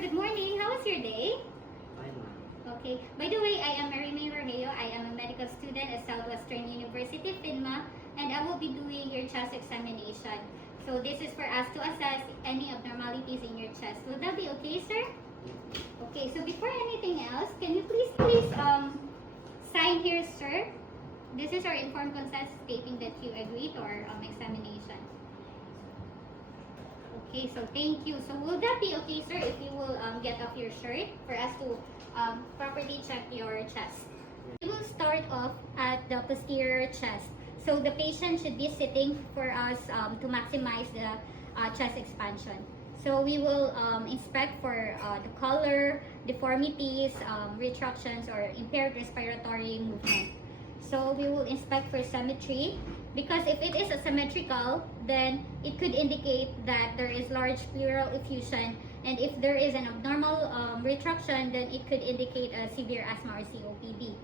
Good morning. How was your day? Fine, ma'am. Okay. By the way, I am Marimay Rogelio. I am a medical student at Southwestern University, FINMA, and I will be doing your chest examination. So this is for us to assess any abnormalities in your chest. Will that be okay, sir? Okay. So before anything else, can you please sign here, sir? This is our informed consent stating that you agree to our examination. Okay, so thank you. So will that be okay, sir, if you will get off your shirt for us to properly check your chest? We will start off at the posterior chest. So the patient should be sitting for us to maximize the chest expansion. So we will inspect for the color, deformities, retractions, or impaired respiratory movement. So we will inspect for symmetry, because if it is asymmetrical, then it could indicate that there is large pleural effusion, and if there is an abnormal retraction, then it could indicate a severe asthma or COPD.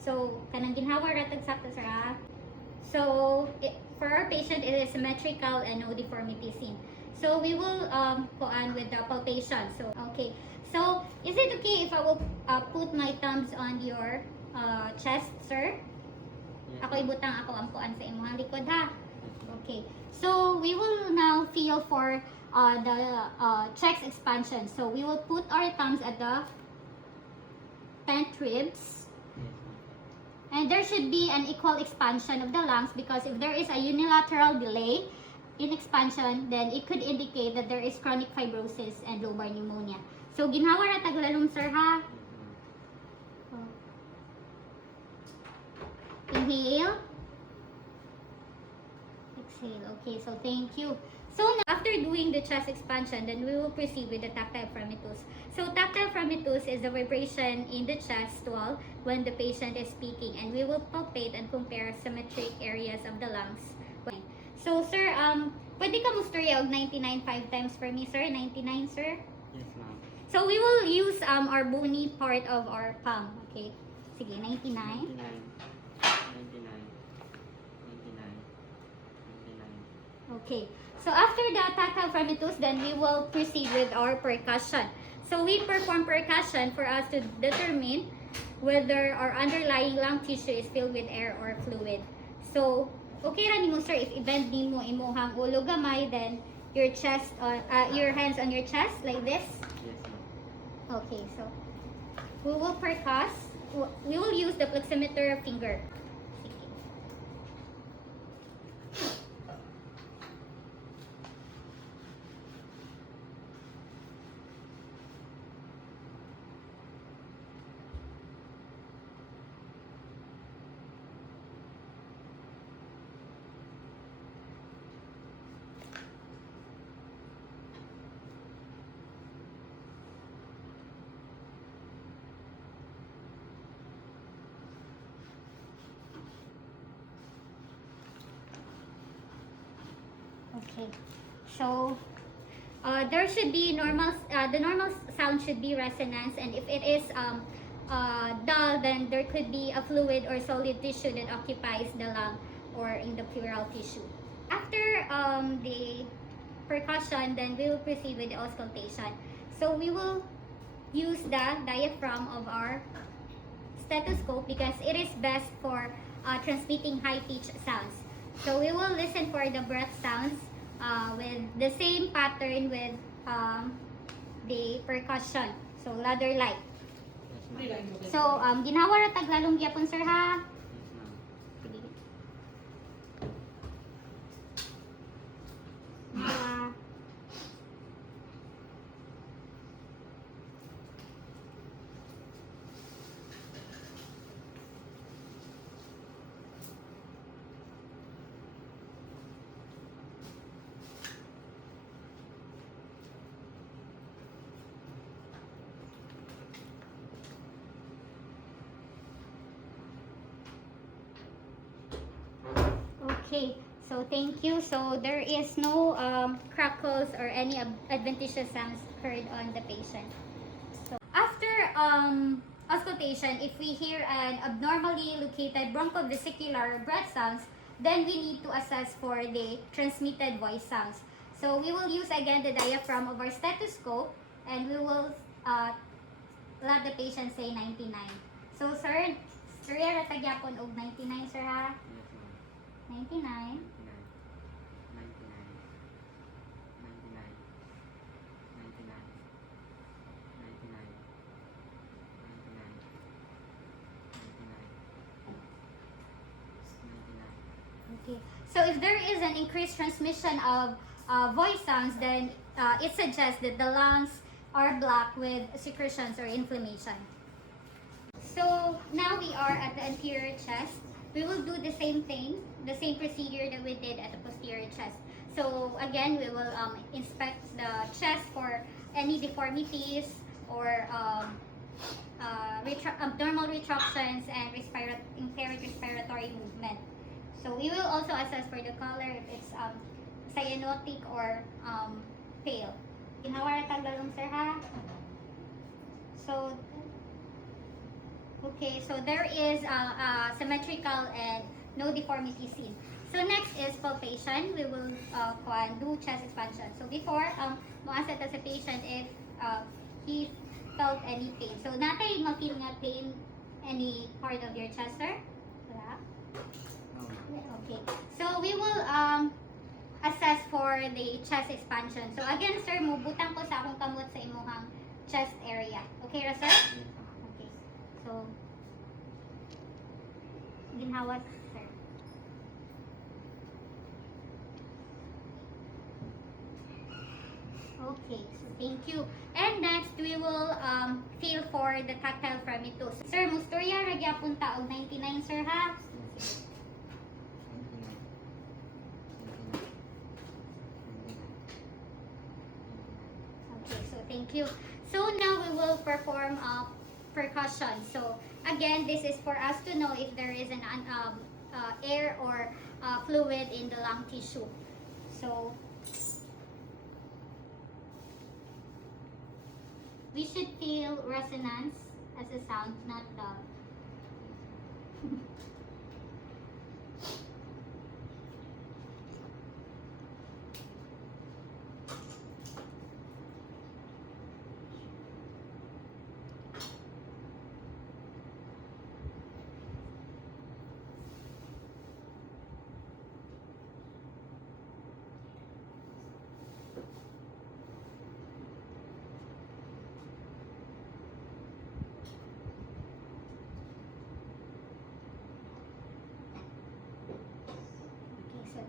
So kanang ginhawa ratag sakto sir. So for our patient, it is symmetrical and no deformity seen. So we will go on with the palpation. So okay. So is it okay if I will put my thumbs on your chest, sir? Yes, Ako ibutang ako ang kuan sa imong likod ha. Okay. So we will now feel for the chest expansion. So we will put our thumbs at the pant ribs. And there should be an equal expansion of the lungs, because if there is a unilateral delay in expansion, then it could indicate that there is chronic fibrosis and lobar pneumonia. So ginhawa ra taglalom, sir ha. Inhale. Exhale. Okay, so thank you. So now, after doing the chest expansion, then we will proceed with the tactile fremitus. So tactile fremitus is the vibration in the chest wall when the patient is speaking, and we will palpate and compare symmetric areas of the lungs. So sir, pwede ka mo story og 99 5 times for me, sir? 99, sir? Yes, ma'am. So we will use our bony part of our palm. Okay. Sige, 99. 99. 99. Okay. So after the tactile fremitus, then we will proceed with our percussion. So we perform percussion for us to determine whether our underlying lung tissue is filled with air or fluid. So okay ra nimo, sir, if i-bend nimo imong ulo gamay, then your chest on your hands on your chest like this. Yes, ma'am. Okay, so we will percuss. We will use the fleximeter finger. Okay, so there should be normal, the normal sound should be resonance, and if it is dull, then there could be a fluid or solid tissue that occupies the lung or in the pleural tissue. After the percussion, then we will proceed with the auscultation. So we will use the diaphragm of our stethoscope, because it is best for transmitting high-pitched sounds. So we will listen for the breath sounds with the same pattern with the percussion. So ladder like. Yes, ma'am. So ginawa ra taglalong gyapon, sir ha. Yes, ma'am. Ginawa. Okay, so thank you. So there is no crackles or any adventitious sounds heard on the patient. So after auscultation, if we hear an abnormally located bronchovesicular breath sounds, then we need to assess for the transmitted voice sounds. So we will use again the diaphragm of our stethoscope, and we will let the patient say 99. So sir, ra tagyapon og 99 sir ha? Yes, ma'am. 99. 99, 99, 99, 99, 99, 99, 99, 99. Okay. So if there is an increased transmission of voice sounds, then it suggests that the lungs are blocked with secretions or inflammation. So now we are at the anterior chest. We will do the same thing, the same procedure that we did at the posterior chest. So again, we will inspect the chest for any deformities or abnormal retractions and impaired respiratory movement. So we will also assess for the color if it's cyanotic or pale. Ginhawa ra taglalong sir ha? So okay, so there is symmetrical and no deformity seen. So next is palpation. We will do chest expansion. So before, mo-assess as a patient if he felt any pain. So natay ma-feel nga pain any part of your chest, sir? Wala? Okay. So we will assess for the chest expansion. So again, sir, mubutang ko sa akong kamot sa imuhang chest area. Okay ra, sir? Okay. So, ginhawa, sir. Okay, so thank you. And next, we will feel for the tactile fremitus. Sir, musturya ra gyapon ta og 99, sir, ha? Okay, so thank you. So now we will perform percussion. So again, this is for us to know if there is an air or fluid in the lung tissue. So we should feel resonance as a sound, not the.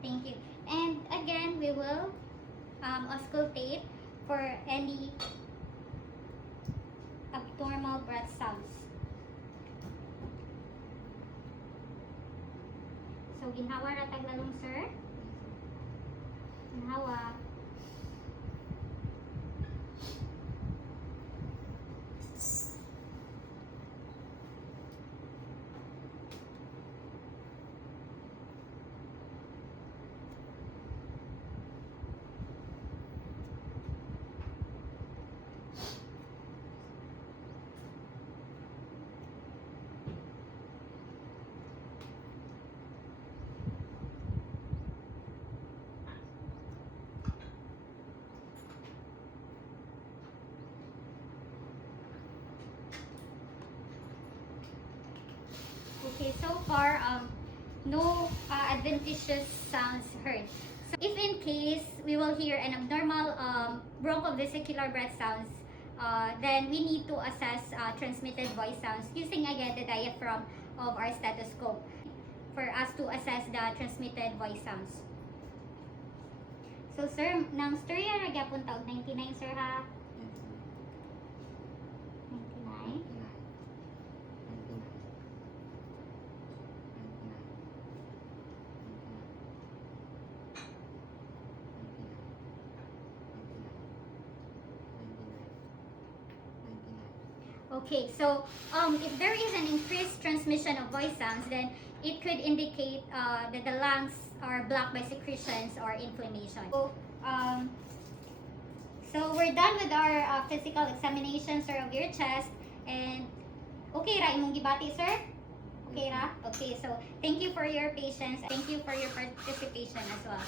Thank you. And again, we will auscultate for any abnormal breath sounds. So, ginhawa ra taglalong, sir. Ginhawa. Okay, so far, no adventitious sounds heard. So if in case we will hear an abnormal bronchovesicular breath sounds, then we need to assess transmitted voice sounds using again the diaphragm of our stethoscope for us to assess the transmitted voice sounds. So sir, nang storya ra gyapon taog 99, sir, ha? 99. Okay, so if there is an increased transmission of voice sounds, then it could indicate that the lungs are blocked by secretions or inflammation. So we're done with our physical examination, sir, of your chest. And okay ra imong gibati, sir? Okay ra? Okay, so thank you for your patience. Thank you for your participation as well.